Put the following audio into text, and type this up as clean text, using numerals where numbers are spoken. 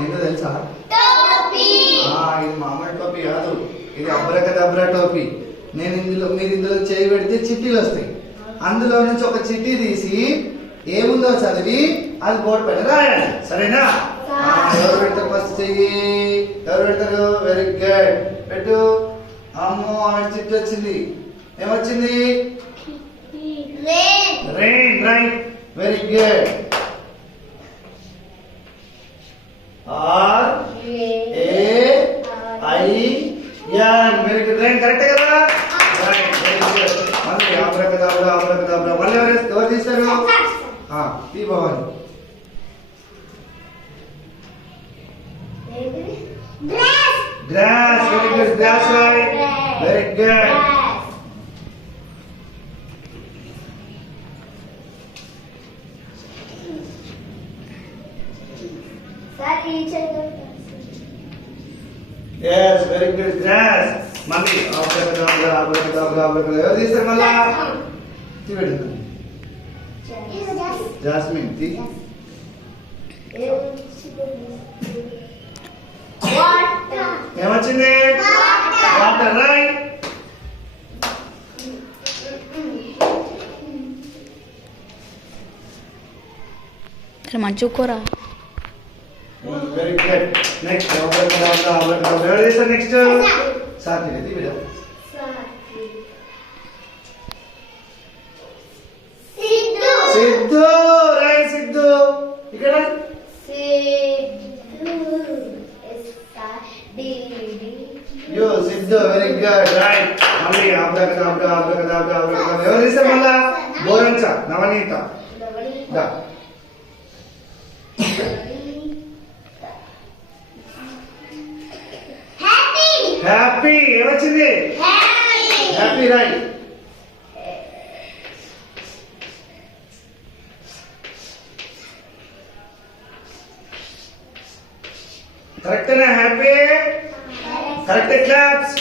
ఏంటో తెలుసా? ఇది మామూలు టోపీ కాదు, ఇది అబ్రకదబ్రా టోపీ. మీరు ఇందులో చేయి పెడితే చిట్టీలు వస్తాయి. అందులో నుంచి ఒక చిట్టి తీసి ఏముందో చదివి అది బోర్డు పైన రాయాలి. సరేనా? ఎవరు పెడతారు ఫస్ట్ చెయ్యి? ఎవరు పెడతారు? వెరీ గుడ్, పెట్టు. అమ్మో, ఆమె చిట్టి వచ్చింది. ఏమొచ్చింది? Rain. Right, very good. R-A-I-N, very good. Rain కరెక్టే కదా? Right, very good. మళ్ళీ అబ్రకదబ్రా. మళ్ళీ ఎవరు తీస్తారు? ఈ Bhavani. Grass, very good. Grass, right, very good. Yes, very good. Grass. Mummy, abracadabra. ఎవరు తీస్తారు మళ్ళా? తీపెట్టు. జాస్మిన్ తీ. ఏమొచ్చింది? Water, right. మంచిగా కూర. Very good. నెక్స్ట్ ఎవరు తీస్తారు? నెక్స్ట్ సార్ తీయలేదు. సిద్ధు, రైట్. సిద్ధు ఇక్కడ. Siddhu, very good, right. మళ్ళీ అబ్రకదబ్రా. ఎవరు తీస్తారు మళ్ళా? బోరంచ, నవనీత. హ్యాపీ. ఏమొచ్చింది? Happy, right. కరెక్టేనా? Happy correct. క్లాప్స్.